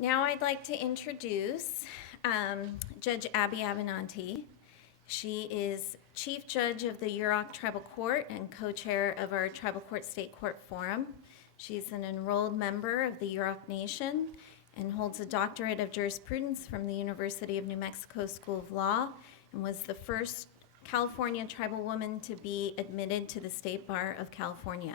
Now I'd like to introduce Judge Abby Abinan. She is Chief Judge of the Yurok Tribal Court and co-chair of our Tribal Court State Court Forum. She's an enrolled member of the Yurok Nation and holds a doctorate of jurisprudence from the University of New Mexico School of Law and was the first California tribal woman to be admitted to the State Bar of California.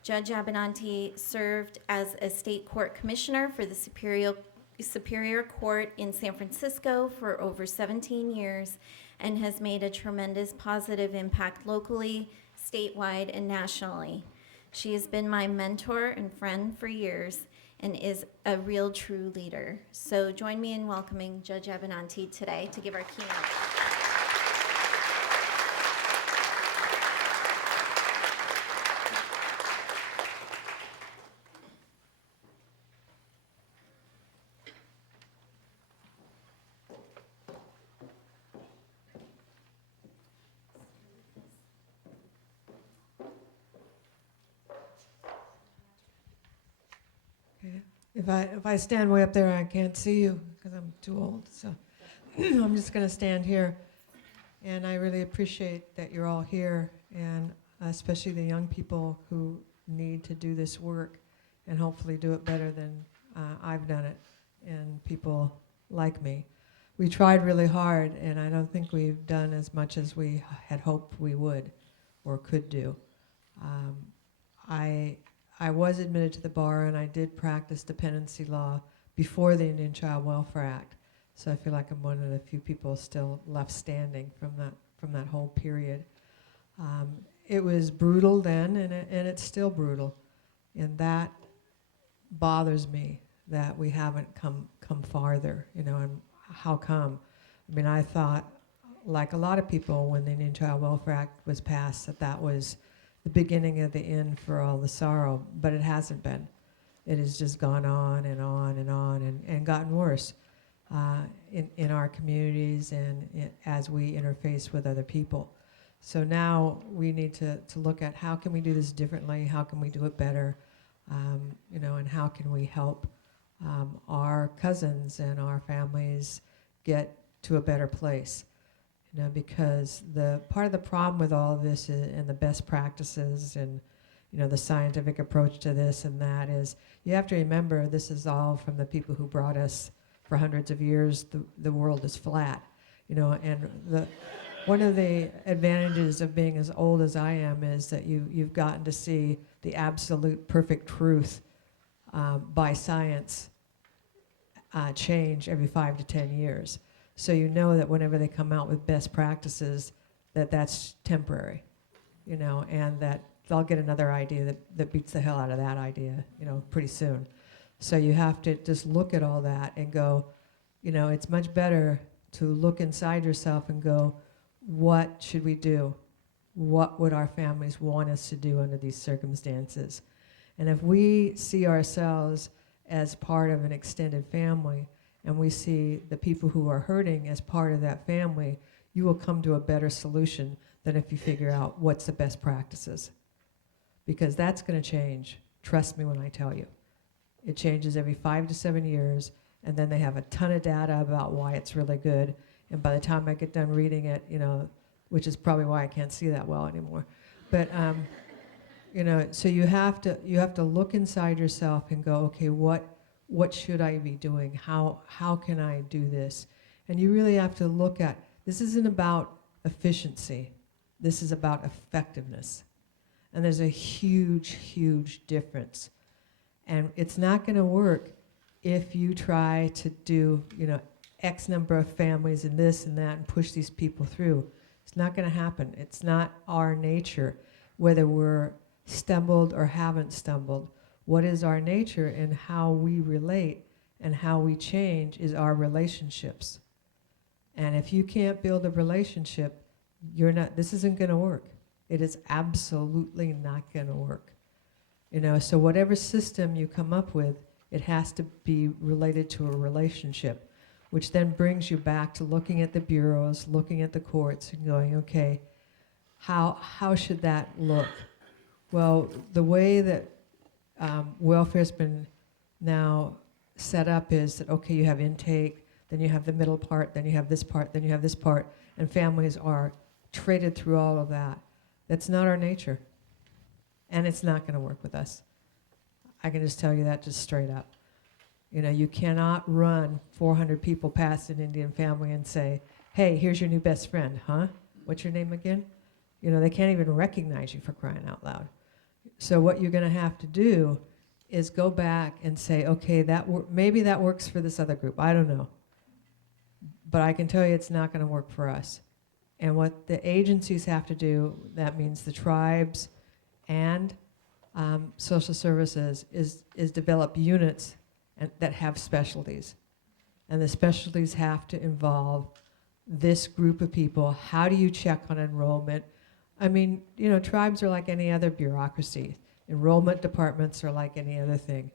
Judge Abinan served as a state court commissioner for the Superior Court in San Francisco for over 17 years and has made a tremendous positive impact locally, statewide, and nationally. She has been my mentor and friend for years and is a real true leader. So join me in welcoming Judge Abinan today to give our keynote. If I stand way up there, I can't see you because I'm too old. So I'm just going to stand here. And I really appreciate that you're all here, and especially the young people who need to do this work and hopefully do it better than I've done it and people like me. We tried really hard, and I don't think we've done as much as we had hoped we would or could do. I was admitted to the bar, and I did practice dependency law before the Indian Child Welfare Act. So I feel like I'm one of the few people still left standing from that whole period. It was brutal then, and it's still brutal, and that bothers me that we haven't come farther. And how come? I mean, I thought, like a lot of people, when the Indian Child Welfare Act was passed, that was the beginning of the end for all the sorrow, but it hasn't been. It has just gone on and on and on and gotten worse in our communities and as we interface with other people. So now we need to look at how can we do this differently, how can we do it better, and how can we help our cousins and our families get to a better place. Because the part of the problem with all of this and the best practices and, the scientific approach to this and that is you have to remember this is all from the people who brought us for hundreds of years. The world is flat, and one of the advantages of being as old as I am is that you've gotten to see the absolute perfect truth by science change every 5 to 10 years. So you know that whenever they come out with best practices, that's temporary, and that they'll get another idea that beats the hell out of that idea, pretty soon. So you have to just look at all that and go, it's much better to look inside yourself and go, what should we do? What would our families want us to do under these circumstances? And if we see ourselves as part of an extended family, and we see the people who are hurting as part of that family, you will come to a better solution than if you figure out what's the best practices. Because that's going to change. Trust me when I tell you. It changes every 5 to 7 years, and then they have a ton of data about why it's really good. And by the time I get done reading it, which is probably why I can't see that well anymore. But so you have to look inside yourself and go, okay, what should I be doing? How can I do this? And you really have to look at, this isn't about efficiency. This is about effectiveness. And there's a huge, huge difference. And it's not going to work if you try to do, X number of families and this and that and push these people through. It's not going to happen. It's not our nature, whether we're stumbled or haven't stumbled. What is our nature and how we relate and how we change is our relationships. And if you can't build a relationship, this isn't going to work. It is absolutely not going to work. So whatever system you come up with, it has to be related to a relationship, which then brings you back to looking at the bureaus, looking at the courts and going, okay, how should that look? Well, the way that welfare's been now set up is that, okay, you have intake, then you have the middle part, then you have this part, then you have this part, and families are traded through all of that. That's not our nature. And it's not going to work with us. I can just tell you that just straight up. You know, you cannot run 400 people past an Indian family and say, hey, here's your new best friend, huh? What's your name again? You know, they can't even recognize you, for crying out loud. So what you're going to have to do is go back and say, okay, maybe that works for this other group. I don't know. But I can tell you it's not going to work for us. And what the agencies have to do, that means the tribes and social services, is develop units that have specialties. And the specialties have to involve this group of people. How do you check on enrollment? I mean, you know, tribes are like any other bureaucracy. Enrollment departments are like any other thing.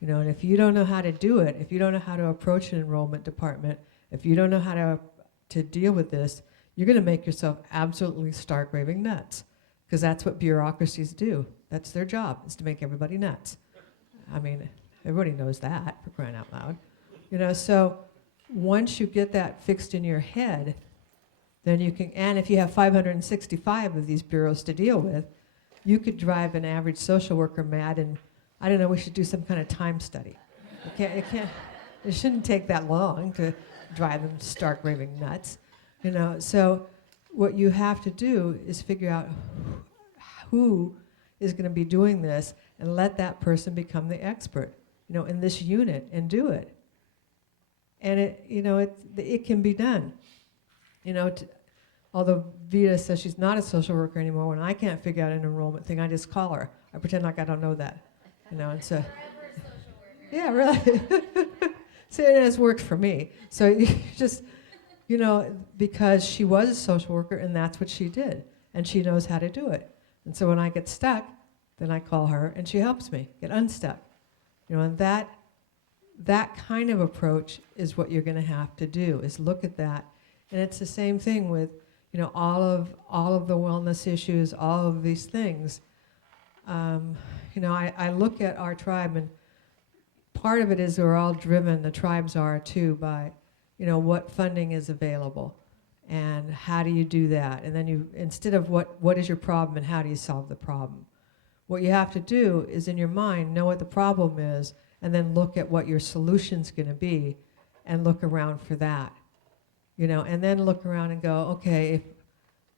You know, and if you don't know how to do it, if you don't know how to approach an enrollment department, if you don't know how to deal with this, you're going to make yourself absolutely stark raving nuts, because that's what bureaucracies do. That's their job, is to make everybody nuts. I mean, everybody knows that, for crying out loud. You know, so once you get that fixed in your head, then you can, and if you have 565 of these bureaus to deal with, you could drive an average social worker mad, and I don't know, we should do some kind of time study. It shouldn't take that long to drive them stark raving nuts. You know, so what you have to do is figure out who is going to be doing this and let that person become the expert, you know, in this unit, and do it. And it can be done. You know, although Vita says she's not a social worker anymore, when I can't figure out an enrollment thing, I just call her. I pretend like I don't know that. You know, and so. Yeah, really. So it has worked for me. So you just, you know, because she was a social worker and that's what she did, and she knows how to do it. And so when I get stuck, then I call her and she helps me get unstuck. You know, and that kind of approach is what you're going to have to do, is look at that. And it's the same thing with, you know, all of the wellness issues, all of these things. You know, I look at our tribe, and part of it is we're all driven, the tribes are too, by, you know, what funding is available and how do you do that. And then you, instead of what is your problem and how do you solve the problem, what you have to do is in your mind know what the problem is, and then look at what your solution's going to be and look around for that. You know, and then look around and go, okay, if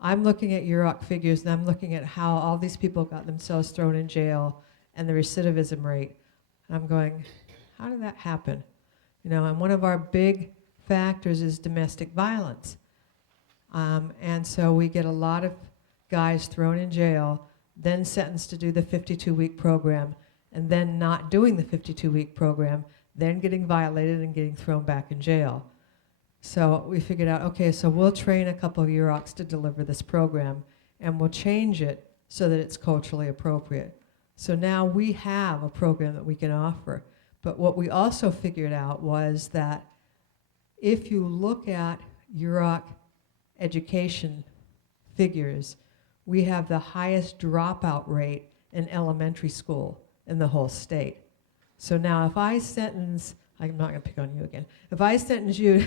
I'm looking at UROC figures and I'm looking at how all these people got themselves thrown in jail and the recidivism rate, I'm going, how did that happen? You know, and one of our big factors is domestic violence. And so we get a lot of guys thrown in jail, then sentenced to do the 52-week program, and then not doing the 52-week program, then getting violated and getting thrown back in jail. So we figured out, okay, so we'll train a couple of UROCs to deliver this program, and we'll change it so that it's culturally appropriate. So now we have a program that we can offer. But what we also figured out was that if you look at UROC education figures, we have the highest dropout rate in elementary school in the whole state. So now if I sentence, I'm not going to pick on you again, if I sentence you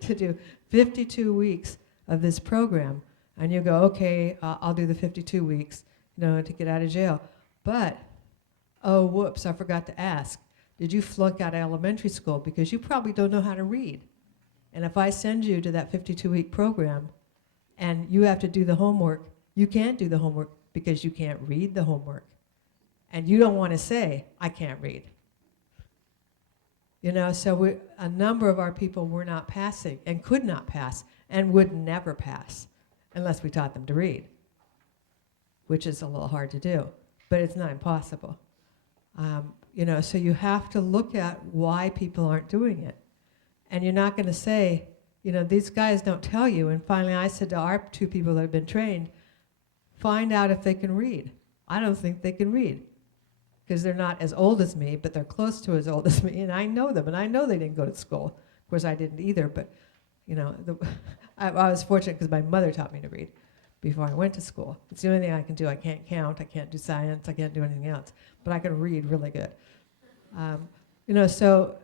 to do 52 weeks of this program, and you go, okay, I'll do the 52 weeks, you know, to get out of jail. But, oh, whoops, I forgot to ask. Did you flunk out of elementary school? Because you probably don't know how to read. And if I send you to that 52-week program and you have to do the homework, you can't do the homework because you can't read the homework. And you don't want to say, I can't read. You know, so a number of our people were not passing and could not pass and would never pass unless we taught them to read, which is a little hard to do, but it's not impossible. You know, so you have to look at why people aren't doing it. And you're not going to say, you know, these guys don't tell you. And finally I said to our two people that have been trained, find out if they can read. I don't think they can read, because they're not as old as me, but they're close to as old as me, and I know them, and I know they didn't go to school. Of course, I didn't either, but, you know, I was fortunate because my mother taught me to read before I went to school. It's the only thing I can do. I can't count, I can't do science, I can't do anything else, but I can read really good. You know, so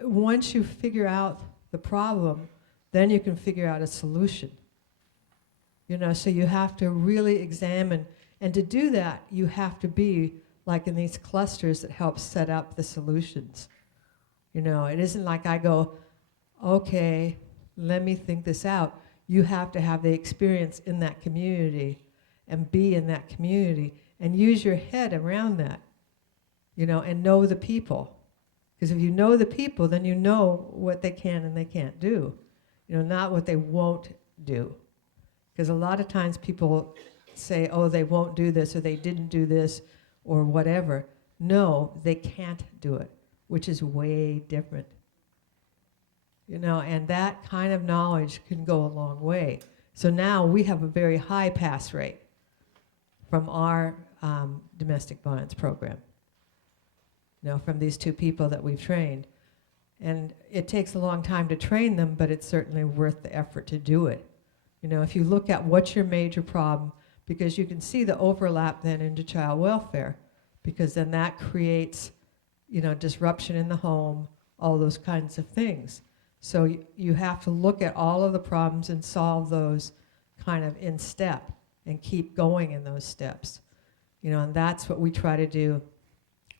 once you figure out the problem, then you can figure out a solution. So you have to really examine, and to do that, you have to be like in these clusters that help set up the solutions. It isn't like I go, okay, let me think this out. You have to have the experience in that community and be in that community and use your head around that, and know the people. Because if you know the people, then you know what they can and they can't do, not what they won't do. Because a lot of times people say, oh, they won't do this, or they didn't do this, or whatever. No, they can't do it, which is way different. And that kind of knowledge can go a long way. So now we have a very high pass rate from our domestic violence program, from these 2 people that we've trained. And it takes a long time to train them, but it's certainly worth the effort to do it. If you look at what's your major problem, because you can see the overlap then into child welfare, because then that creates, disruption in the home, all those kinds of things. So you have to look at all of the problems and solve those kind of in step and keep going in those steps. And that's what we try to do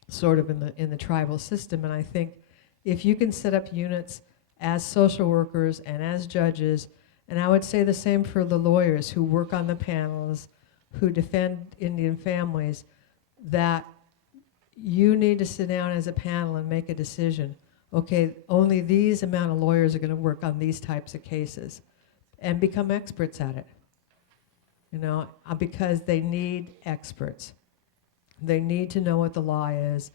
sort of in the tribal system. And I think if you can set up units as social workers and as judges, and I would say the same for the lawyers who work on the panels, who defend Indian families, that you need to sit down as a panel and make a decision. Okay, only these amount of lawyers are going to work on these types of cases and become experts at it. Because they need experts. They need to know what the law is,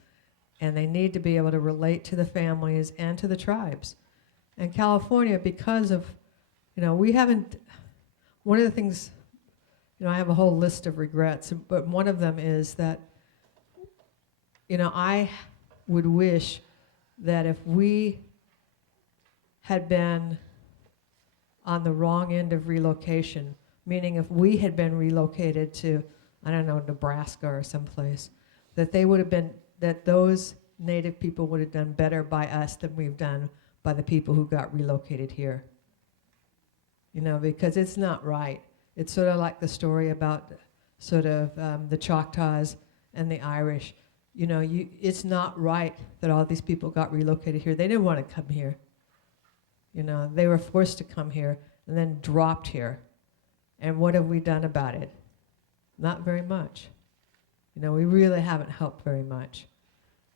and they need to be able to relate to the families and to the tribes. And California, because of, we haven't, one of the things, I have a whole list of regrets, but one of them is that, I would wish that if we had been on the wrong end of relocation, meaning if we had been relocated to, I don't know, Nebraska or someplace, that they would have been, that those Native people would have done better by us than we've done by the people who got relocated here. Because it's not right. It's sort of like the story about sort of the Choctaws and the Irish. It's not right that all these people got relocated here. They didn't want to come here. They were forced to come here and then dropped here. And what have we done about it? Not very much. We really haven't helped very much.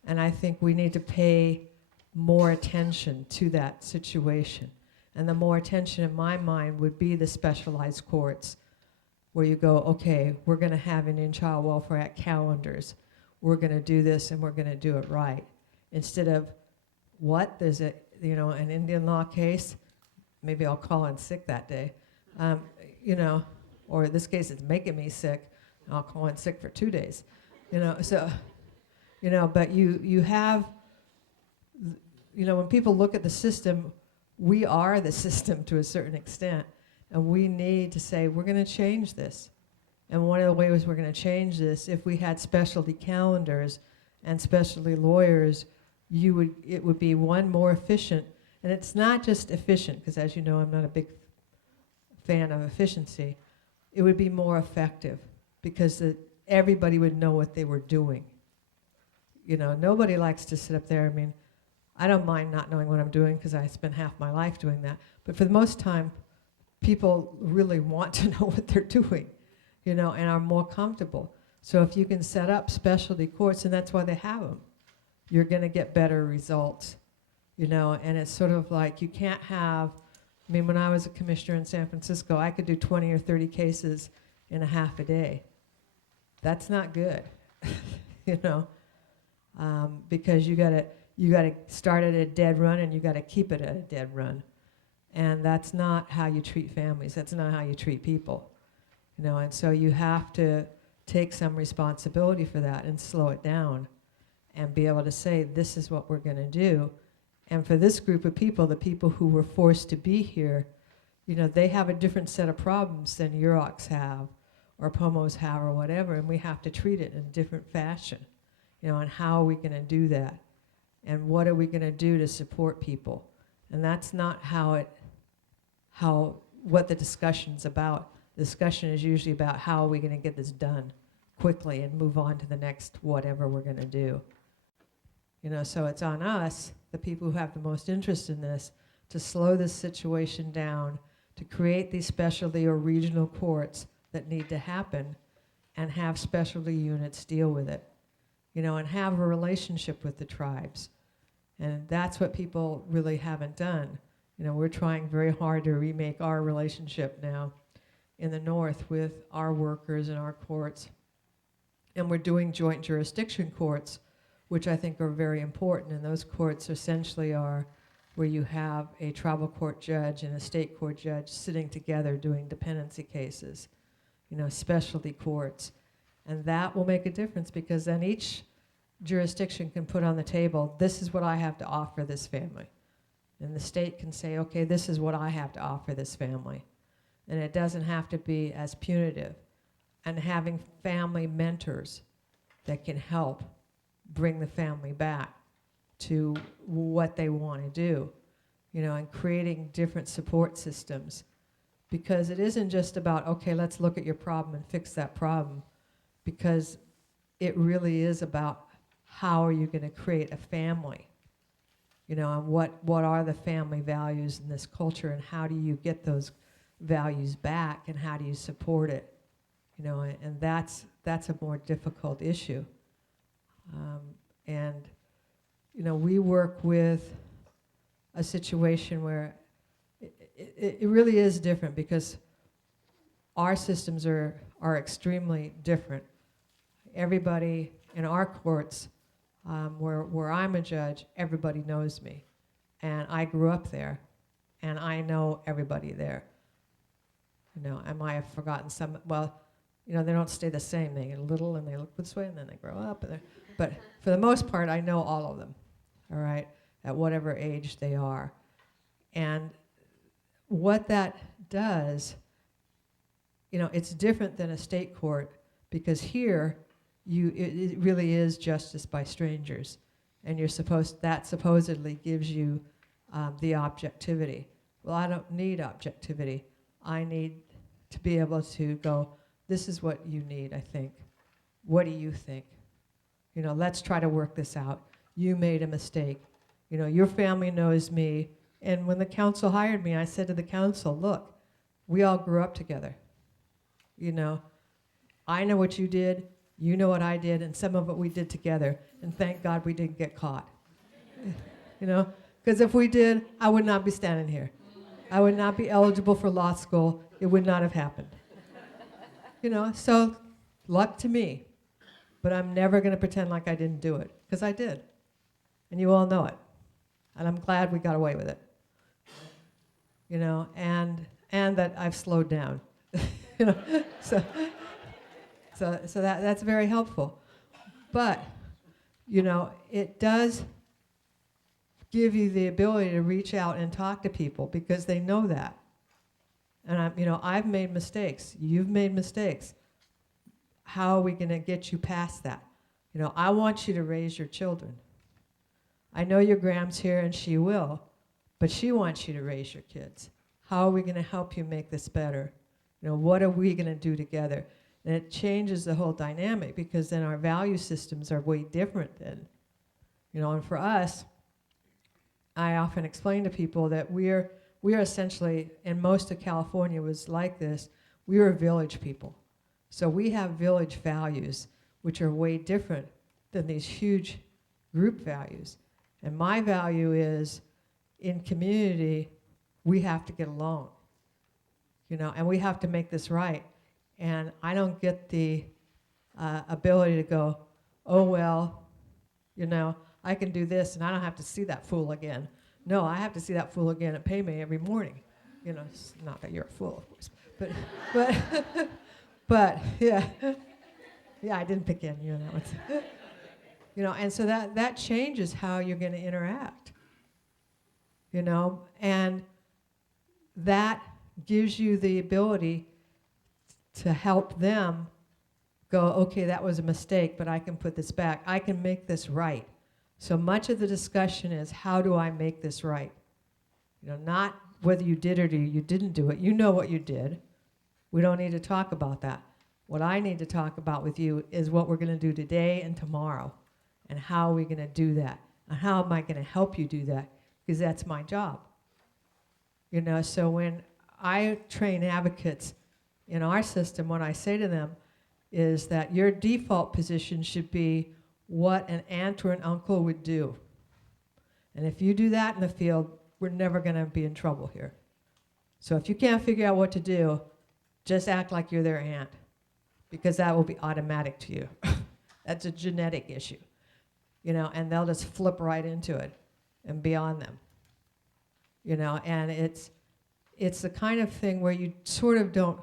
And I think we need to pay more attention to that situation. And the more attention in my mind would be the specialized courts where you go, okay, we're going to have Indian Child Welfare Act calendars. We're going to do this and we're going to do it right. Instead of, what, there's an Indian law case, maybe I'll call in sick that day, or in this case it's making me sick, I'll call in sick for 2 days. But you have, when people look at the system, we are the system to a certain extent, and we need to say, we're going to change this. And one of the ways we're going to change this, if we had specialty calendars and specialty lawyers, it would be, one, more efficient. And it's not just efficient, because as you know, I'm not a big fan of efficiency. It would be more effective, because everybody would know what they were doing. Nobody likes to sit up there. I mean, I don't mind not knowing what I'm doing, because I spend half my life doing that. But for the most time, people really want to know what they're doing, and are more comfortable. So if you can set up specialty courts, and that's why they have them, you're going to get better results, and it's sort of like you can't have, when I was a commissioner in San Francisco, I could do 20 or 30 cases in a half a day. That's not good, because you got to start at a dead run, and you got to keep it at a dead run. And that's not how you treat families. That's not how you treat people. And so you have to take some responsibility for that and slow it down and be able to say, this is what we're going to do. And for this group of people, the people who were forced to be here, they have a different set of problems than Yuroks have or Pomos have or whatever, and we have to treat it in a different fashion, and how are we going to do that? and what are we going to do to support people. And that's not what the discussion's about. The discussion is usually about how are we going to get this done quickly and move on to the next whatever we're going to do. So it's on us, the people who have the most interest in this, to slow this situation down, to create these specialty or regional courts that need to happen, and have specialty units deal with it, and have a relationship with the tribes. And that's what people really haven't done. We're trying very hard to remake our relationship now in the North with our workers and our courts. And we're doing joint jurisdiction courts, which I think are very important. And those courts essentially are where you have a tribal court judge and a state court judge sitting together doing dependency cases, specialty courts. And that will make a difference, because then each jurisdiction can put on the table, this is what I have to offer this family. And the state can say, okay, this is what I have to offer this family. And it doesn't have to be as punitive. And having family mentors that can help bring the family back to what they want to do, and creating different support systems. Because it isn't just about, okay, let's look at your problem and fix that problem, because it really is about how are you going to create a family, and what are the family values in this culture, and how do you get those values back, and how do you support it, and that's a more difficult issue. We work with a situation where it really is different, because our systems are extremely different. Everybody in our courts, where I'm a judge, everybody knows me. And I grew up there, and I know everybody there. I might have forgotten some, they don't stay the same. They get little and they look this way, and then they grow up. But for the most part, I know all of them, all right, at whatever age they are. And what that does, it's different than a state court, because here, it really is justice by strangers, and that supposedly gives you the objectivity. Well, I don't need objectivity. I need to be able to go, this is what you need, I think. What do you think? Let's try to work this out. You made a mistake. Your family knows me. And when the council hired me, I said to the council, look, we all grew up together. I know what you did, you know what I did, and some of it we did together. And thank God we didn't get caught. Because if we did, I would not be standing here. I would not be eligible for law school. It would not have happened. So luck to me. But I'm never going to pretend like I didn't do it, because I did. And you all know it. And I'm glad we got away with it. And that I've slowed down. So that's very helpful. But, it does give you the ability to reach out and talk to people, because they know that. And I've made mistakes. You've made mistakes. How are we going to get you past that? I want you to raise your children. I know your Gram's here, and she will, but she wants you to raise your kids. How are we going to help you make this better? What are we going to do together? And it changes the whole dynamic, because then our value systems are way different then. And for us, I often explain to people that we are essentially, and most of California was like this, we are village people. So we have village values, which are way different than these huge group values. And my value is, in community, we have to get along, and we have to make this right. And I don't get the ability to go, oh, well, I can do this, and I don't have to see that fool again. No, I have to see that fool again and pay me every morning. It's not that you're a fool, of course. But yeah, I didn't pick in, and so that changes how you're going to interact, and that gives you the ability to help them go, okay, that was a mistake, but I can put this back. I can make this right. So much of the discussion is, how do I make this right? Not whether you did it or you didn't do it. You know what you did. We don't need to talk about that. What I need to talk about with you is what we're going to do today and tomorrow, and how are we going to do that, and how am I going to help you do that, because that's my job. So when I train advocates in our system, what I say to them is that your default position should be what an aunt or an uncle would do. And if you do that in the field, we're never going to be in trouble here. So if you can't figure out what to do, just act like you're their aunt, because that will be automatic to you. That's a genetic issue, and they'll just flip right into it and be on them. And it's the kind of thing where you sort of don't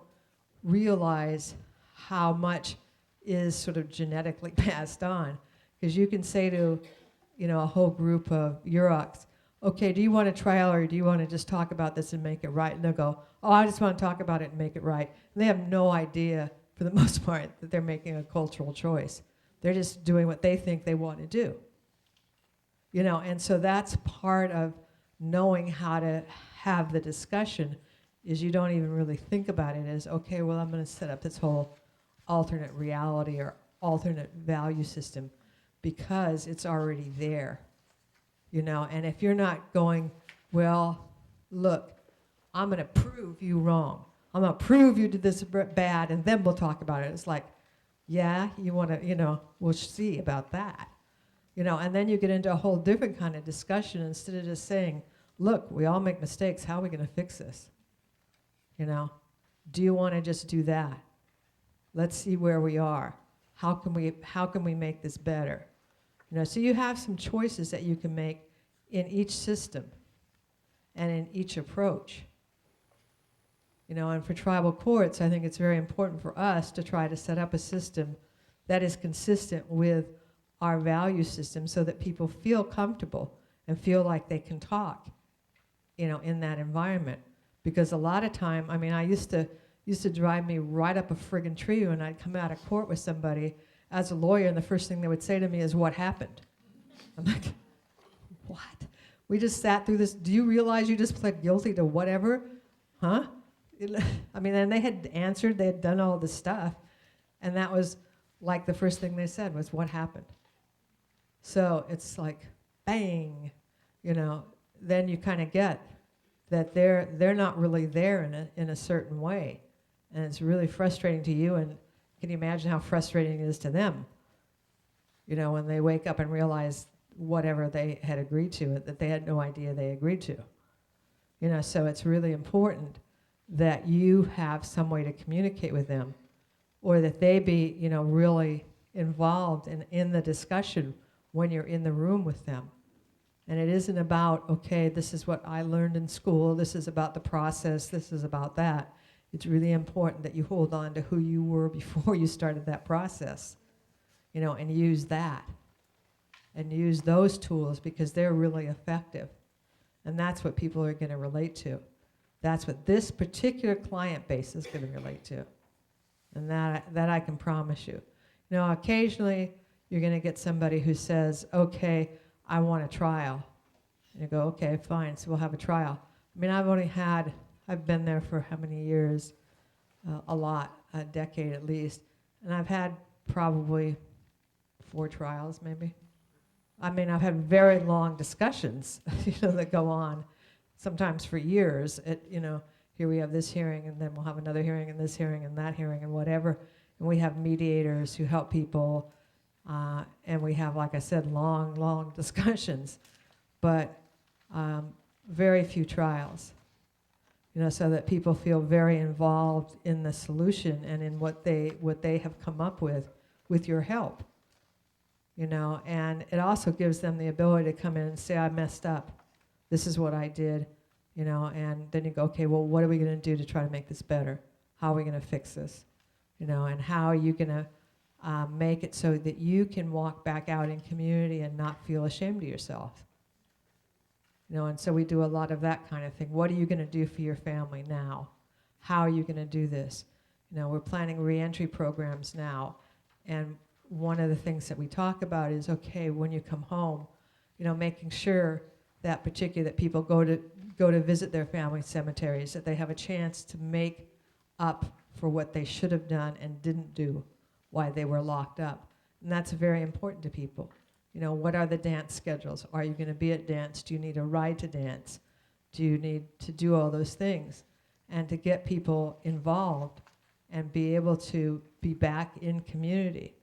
realize how much is sort of genetically passed on. Because you can say to, a whole group of UROCs, okay, do you want a trial, or do you want to just talk about this and make it right? And they'll go, oh, I just want to talk about it and make it right. And they have no idea, for the most part, that they're making a cultural choice. They're just doing what they think they want to do. And so that's part of knowing how to have the discussion, is you don't even really think about it as, okay, well, I'm going to set up this whole alternate reality or alternate value system, because it's already there. And if you're not going, well, look, I'm going to prove you wrong. I'm going to prove you did this bad, and then we'll talk about it. It's like, yeah, you want to, we'll see about that. And then you get into a whole different kind of discussion instead of just saying, look, we all make mistakes. How are we going to fix this? Do you want to just do that? Let's see where we are. How can we make this better? So you have some choices that you can make in each system and in each approach. And for tribal courts, I think it's very important for us to try to set up a system that is consistent with our value system, so that people feel comfortable and feel like they can talk, in that environment. Because a lot of time, I used to drive me right up a friggin' tree when I'd come out of court with somebody as a lawyer, and the first thing they would say to me is, what happened? I'm like, what? We just sat through this. Do you realize you just pled guilty to whatever? Huh? And they had answered, they had done all this stuff, and that was like the first thing they said was, what happened? So it's like, bang, then you kind of get that they're not really there in a certain way, and it's really frustrating to you. And can you imagine how frustrating it is to them? When they wake up and realize whatever they had agreed to, that they had no idea they agreed to. So it's really important that you have some way to communicate with them, or that they be, really involved in the discussion when you're in the room with them. And it isn't about, okay, this is what I learned in school, this is about the process, this is about that. It's really important that you hold on to who you were before you started that process, and use that. And use those tools, because they're really effective. And that's what people are going to relate to. That's what this particular client base is going to relate to. And that I can promise you. Occasionally you're going to get somebody who says, okay, I want a trial. And you go, okay, fine, so we'll have a trial. I've been there for how many years? A lot, a decade at least. And I've had probably 4 trials, maybe. I've had very long discussions, that go on, sometimes for years. Here we have this hearing, and then we'll have another hearing, and this hearing, and that hearing, and whatever. And we have mediators who help people, and we have, like I said, long discussions, but very few trials. So that people feel very involved in the solution and in what they have come up with your help. And it also gives them the ability to come in and say, I messed up. This is what I did, and then you go, okay, well, what are we going to do to try to make this better? How are we going to fix this? And how are you going to make it so that you can walk back out in community and not feel ashamed of yourself? And so we do a lot of that kind of thing. What are you going to do for your family now? How are you going to do this? We're planning reentry programs now, and one of the things that we talk about is, okay, when you come home, making sure that people go to visit their family cemeteries, that they have a chance to make up for what they should have done and didn't do while they were locked up. And that's very important to people. What are the dance schedules? Are you going to be at dance? Do you need a ride to dance? Do you need to do all those things? And to get people involved and be able to be back in community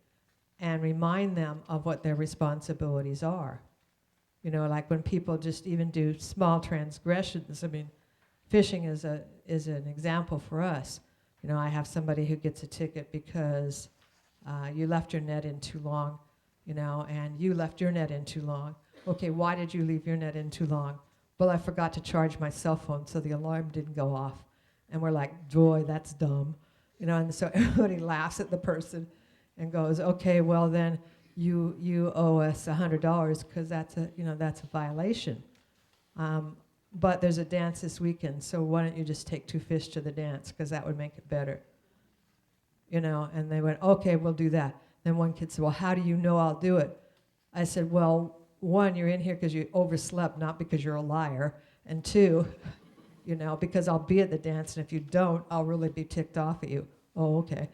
and remind them of what their responsibilities are. Like when people just even do small transgressions. I mean, fishing is an example for us. I have somebody who gets a ticket because you left your net in too long, and you left your net in too long. Okay, why did you leave your net in too long? Well, I forgot to charge my cell phone, so the alarm didn't go off. And we're like, joy, that's dumb. And so everybody laughs at the person and goes, okay, well then you owe us $100 because that's a violation. But there's a dance this weekend, so why don't you just take 2 fish to the dance, because that would make it better. And they went, okay, we'll do that. Then one kid said, well, how do you know I'll do it? I said, well, 1, you're in here because you overslept, not because you're a liar. And 2, because I'll be at the dance, and if you don't, I'll really be ticked off at you. Oh, okay.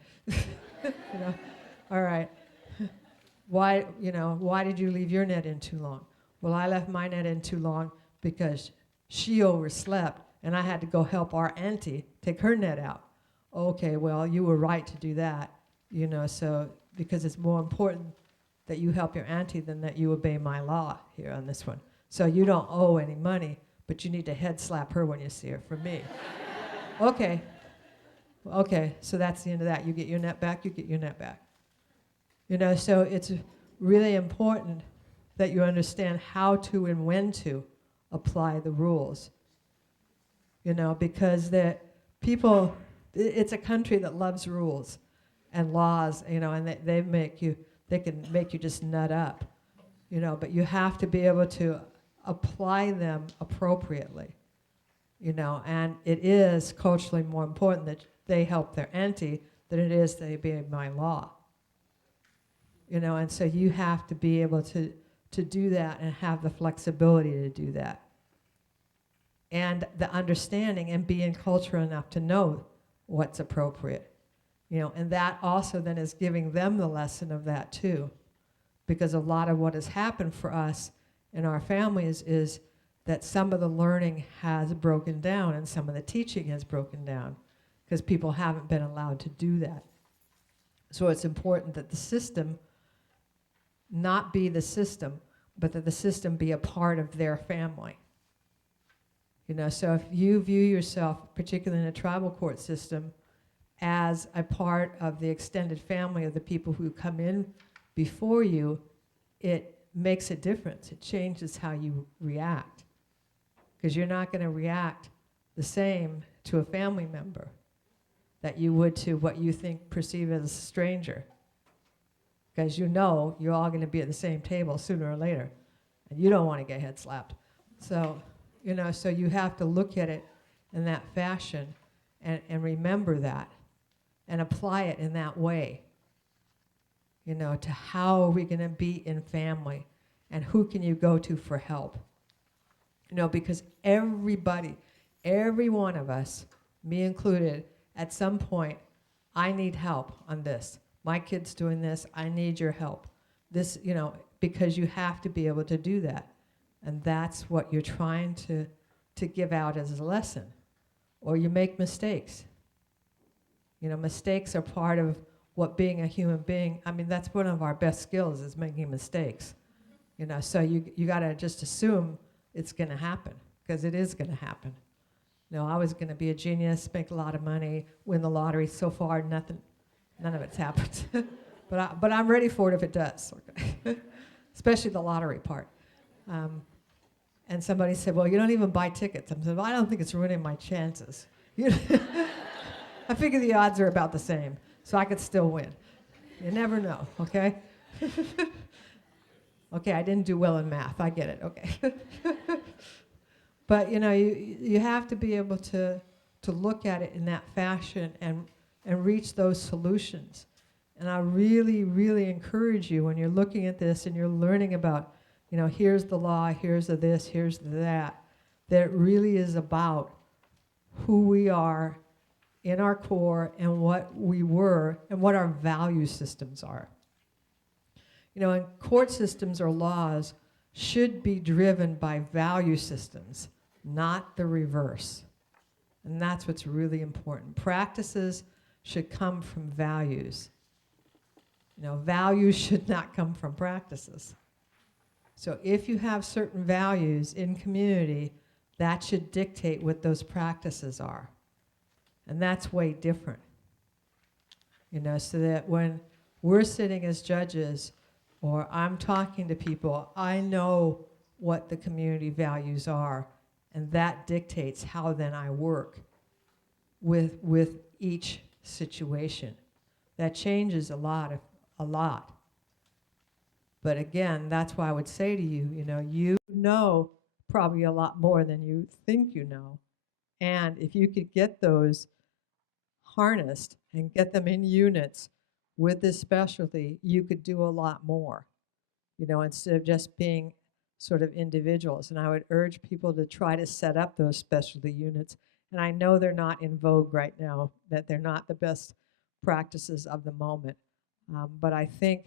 All right. Why did you leave your net in too long? Well, I left my net in too long because she overslept, and I had to go help our auntie take her net out. Okay, well, you were right to do that, so because it's more important that you help your auntie than that you obey my law here on this one. So you don't owe any money, but you need to head slap her when you see her from me. Okay, so that's the end of that. You get your net back, you get your net back. So it's really important that you understand how to and when to apply the rules. Because it's a country that loves rules and laws, and they can make you just nut up, but you have to be able to apply them appropriately, and it is culturally more important that they help their auntie than it is they obey my law. And so you have to be able to do that and have the flexibility to do that. And the understanding and being cultural enough to know what's appropriate. And that also then is giving them the lesson of that too. Because a lot of what has happened for us in our families is that some of the learning has broken down and some of the teaching has broken down because people haven't been allowed to do that. So it's important that the system not be the system, but that the system be a part of their family. So if you view yourself, particularly in a tribal court system, as a part of the extended family of the people who come in before you, it makes a difference. It changes how you react. Because you're not going to react the same to a family member that you would to what you perceive as a stranger. Because you're all going to be at the same table sooner or later. And you don't want to get head slapped. So, so you have to look at it in that fashion and remember that and apply it in that way. To how are we going to be in family and who can you go to for help? Because everybody, every one of us, me included, at some point, I need help on this. My kid's doing this, I need your help. This, because you have to be able to do that. And that's what you're trying to give out as a lesson. Or you make mistakes. Mistakes are part of what being a human being, that's one of our best skills is making mistakes. So you gotta just assume it's gonna happen, because it is gonna happen. I was gonna be a genius, make a lot of money, win the lottery. So far, none of it's happened. but I'm ready for it if it does, especially the lottery part. And somebody said, well, you don't even buy tickets. I said, well, I don't think it's ruining my chances. I figure the odds are about the same, so I could still win. You never know, okay? Okay, I didn't do well in math. I get it, okay. But, you have to be able to look at it in that fashion and reach those solutions. And I really, really encourage you when you're looking at this and you're learning about here's the law, here's the this, here's the that. That it really is about who we are in our core and what we were and what our value systems are. And court systems or laws should be driven by value systems, not the reverse. And that's what's really important. Practices should come from values. Values should not come from practices. So if you have certain values in community, that should dictate what those practices are. And that's way different. So that when we're sitting as judges or I'm talking to people, I know what the community values are, and that dictates how then I work with each situation. That changes a lot. But again, that's why I would say to you, you know probably a lot more than you think you know. And if you could get those harnessed and get them in units with this specialty, you could do a lot more, instead of just being sort of individuals. And I would urge people to try to set up those specialty units. And I know they're not in vogue right now, that they're not the best practices of the moment. But I think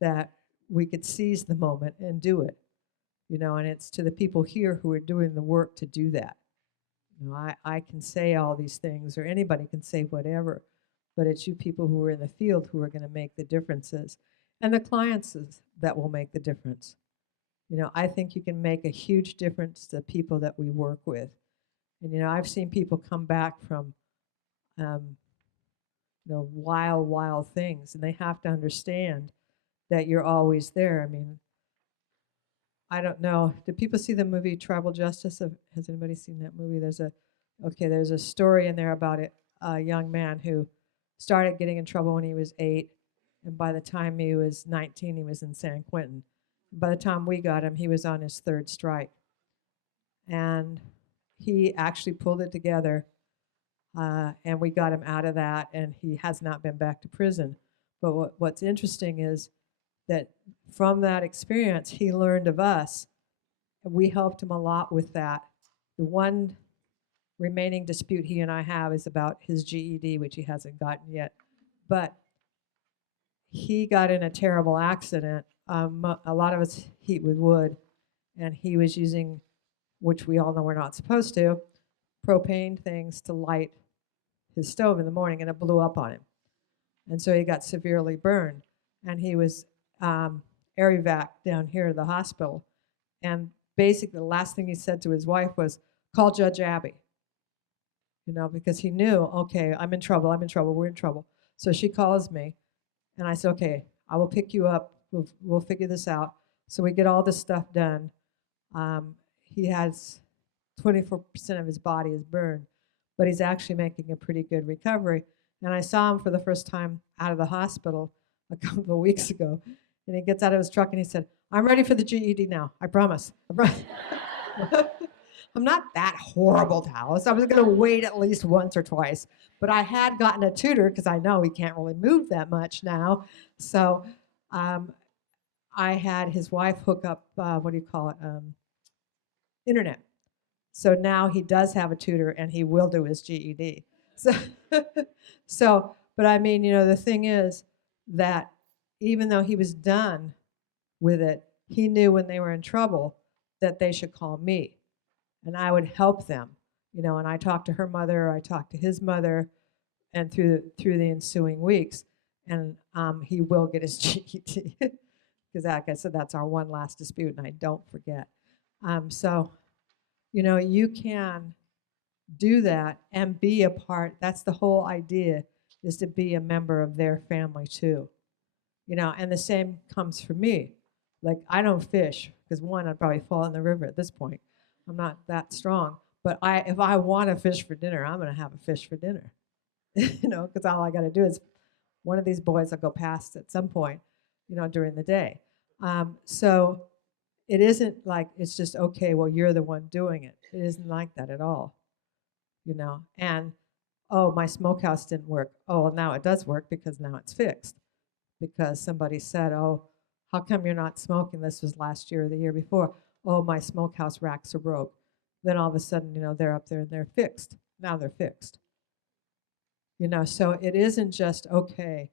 that we could seize the moment and do it, and it's to the people here who are doing the work to do that. I can say all these things, or anybody can say whatever, but it's you people who are in the field who are going to make the differences, and the clients that will make the difference. I think you can make a huge difference to people that we work with. And, I've seen people come back from, wild things, and they have to understand that you're always there. I mean, I don't know. Did people see the movie Tribal Justice? Has anybody seen that movie? There's a story in there about a young man who started getting in trouble when he was 8, and by the time he was 19, he was in San Quentin. By the time we got him, he was on his 3rd strike. And he actually pulled it together, and we got him out of that, and he has not been back to prison. But what's interesting is that from that experience, he learned of us, and we helped him a lot with that. The one remaining dispute he and I have is about his GED, which he hasn't gotten yet. But he got in a terrible accident. A lot of us heat with wood, and he was using, which we all know we're not supposed to, propane things to light his stove in the morning, and it blew up on him. And so he got severely burned, and he was air evac down here at the hospital. And basically the last thing he said to his wife was, call Judge Abby, because he knew, okay, I'm in trouble, we're in trouble. So she calls me, and I said, okay, I will pick you up, we'll figure this out. So we get all this stuff done. He has 24% of his body is burned, but he's actually making a pretty good recovery. And I saw him for the first time out of the hospital a couple of weeks ago, and he gets out of his truck and he said, I'm ready for the GED now, I promise. I'm not that horrible, Dallas. I was going to wait at least once or twice, but I had gotten a tutor because I know he can't really move that much now. So I had his wife hook up, internet. So now he does have a tutor, and he will do his GED. But I mean, the thing is that even though he was done with it, he knew when they were in trouble that they should call me, and I would help them. And I talked to her mother, I talked to his mother, and through the ensuing weeks, and he will get his GED because, like I said, that's our one last dispute, and I don't forget. You can do that and be a part. That's the whole idea, is to be a member of their family too. And the same comes for me. Like, I don't fish because, one, I'd probably fall in the river at this point. I'm not that strong. But if I want to fish for dinner, I'm going to have a fish for dinner. Because all I got to do is one of these boys will go past at some point, during the day. So it isn't like it's just, okay, well, you're the one doing it. It isn't like that at all. And, oh, my smokehouse didn't work. Oh, well, now it does work because now it's fixed. Because somebody said, oh, How come you're not smoking? This was last year or the year before. Oh, my smokehouse racks are broke. Then all of a sudden, they're up there and they're fixed. Now they're fixed. So it isn't just okay,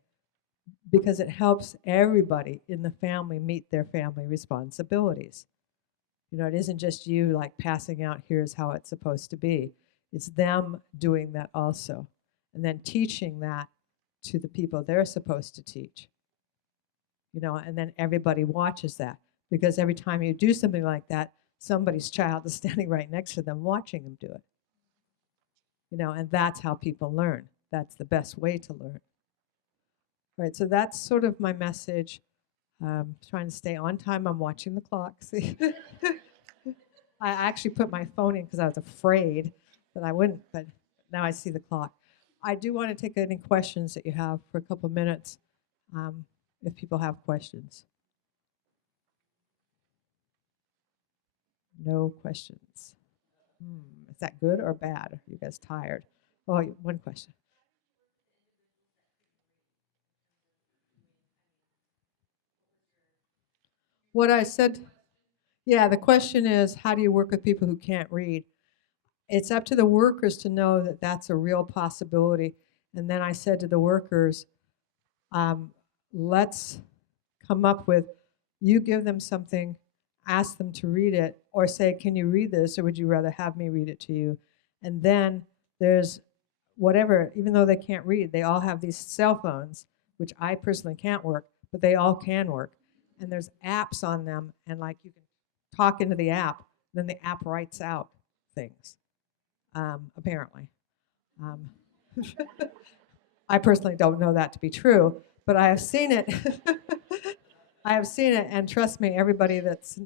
because it helps everybody in the family meet their family responsibilities. It isn't just you like passing out, here's how it's supposed to be. It's them doing that also. And then teaching that to the people they're supposed to teach. And then everybody watches that. Because every time you do something like that, somebody's child is standing right next to them watching them do it. And that's how people learn. That's the best way to learn. Right, so that's sort of my message. Trying to stay on time. I'm watching the clock. See, I actually put my phone in because I was afraid that I wouldn't, but now I see the clock. I do want to take any questions that you have for a couple of minutes, if people have questions. No questions. Is that good or bad? Are you guys tired? Oh, one question. What I said, yeah, the question is, how do you work with people who can't read? It's up to the workers to know that that's a real possibility. And then I said to the workers, let's come up with, you give them something, ask them to read it, or say, can you read this, or would you rather have me read it to you? And then there's whatever, even though they can't read, they all have these cell phones, which I personally can't work, but they all can work. And there's apps on them, and like you can talk into the app, then the app writes out things, apparently. Um, I personally don't know that to be true, but I have seen it. I have seen it, and trust me, everybody that's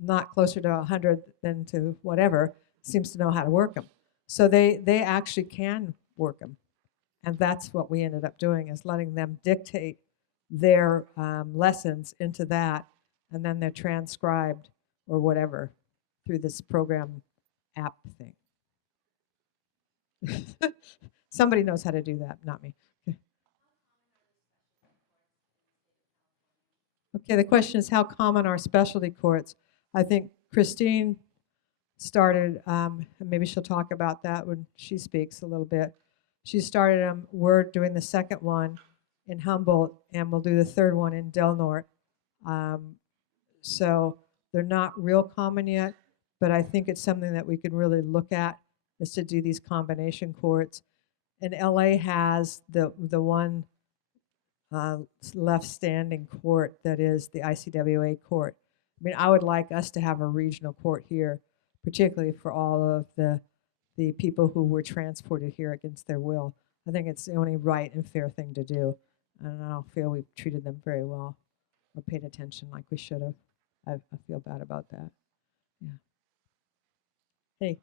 not closer to 100 than to whatever seems to know how to work them. So they actually can work them, and that's what we ended up doing, is letting them dictate their lessons into that, and then they're transcribed or whatever through this program app thing. Somebody knows how to do that, not me. Okay, the question is, how common are specialty courts? I think Christine started, and maybe she'll talk about that when she speaks a little bit. She started them. We're doing the second one in Humboldt, and we'll do the third one in Del Norte. So they're not real common yet, but I think it's something that we can really look at, is to do these combination courts. And LA has the one left standing court that is the ICWA court. I mean, I would like us to have a regional court here, particularly for all of the people who were transported here against their will. I think it's the only right and fair thing to do, and I don't feel we've treated them very well or paid attention like we should have. I feel bad about that. Yeah. Hey.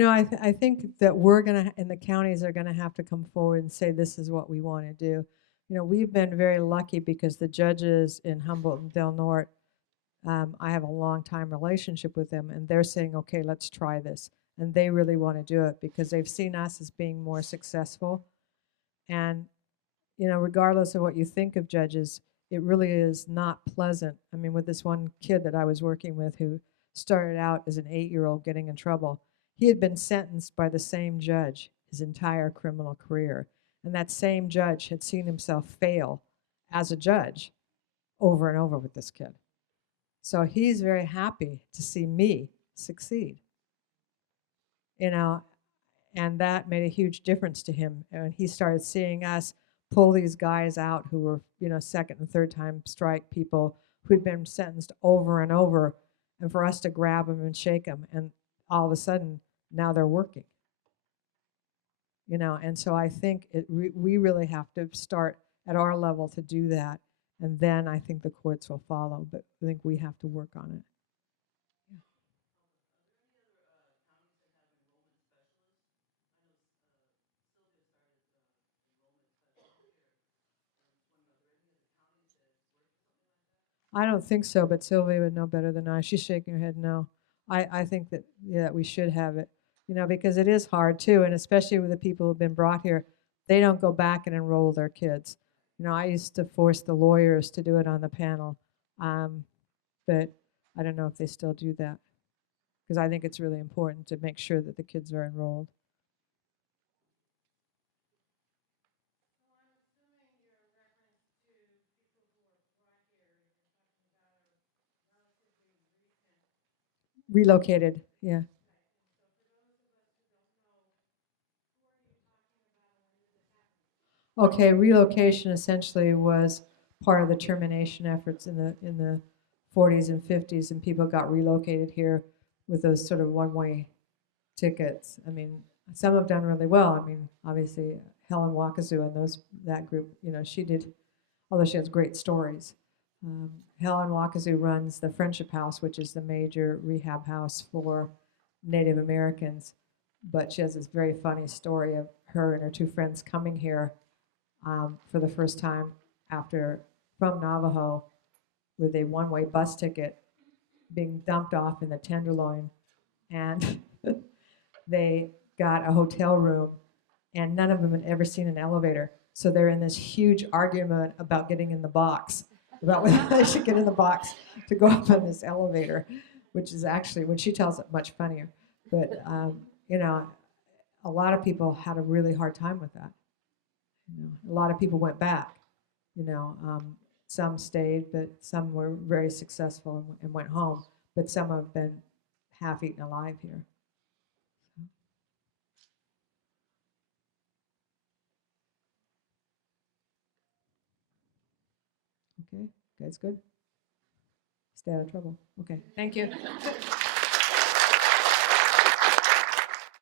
I think that we're going to, and the counties are going to have to come forward and say, this is what we want to do. We've been very lucky because the judges in Humboldt and Del Norte, I have a long time relationship with them, and they're saying, okay, let's try this. And they really want to do it because they've seen us as being more successful. And, regardless of what you think of judges, it really is not pleasant. I mean, with this one kid that I was working with who started out as an 8-year-old getting in trouble, he had been sentenced by the same judge his entire criminal career. And that same judge had seen himself fail as a judge over and over with this kid. So he's very happy to see me succeed, and that made a huge difference to him. And he started seeing us pull these guys out who were, second and third time strike people who'd been sentenced over and over, and for us to grab them and shake them. And all of a sudden, now they're working. And so I think we really have to start at our level to do that. and then I think the courts will follow, but I think we have to work on it. I don't think so, but Sylvia would know better than I. She's shaking her head no. I think that, yeah, we should have it, because it is hard too, and especially with the people who've been brought here, they don't go back and enroll their kids. I used to force the lawyers to do it on the panel, but I don't know if they still do that, because I think it's really important to make sure that the kids are enrolled. Relocated, yeah. Okay, relocation essentially was part of the termination efforts in the 40s and 50s, and people got relocated here with those sort of one-way tickets. I mean, some have done really well. I mean, obviously Helen Wakazu and that group, she did, although she has great stories. Helen Wakazu runs the Friendship House, which is the major rehab house for Native Americans. But she has this very funny story of her and her two friends coming here for the first time from Navajo with a one-way bus ticket, being dumped off in the Tenderloin, and they got a hotel room, and none of them had ever seen an elevator. So they're in this huge argument about getting in the box, about whether they should get in the box to go up on this elevator, which is actually, when she tells it, much funnier. But, a lot of people had a really hard time with that. A lot of people went back. Some stayed, but some were very successful and went home. But some have been half eaten alive here. Okay, guys, good? Stay out of trouble. Okay, thank you.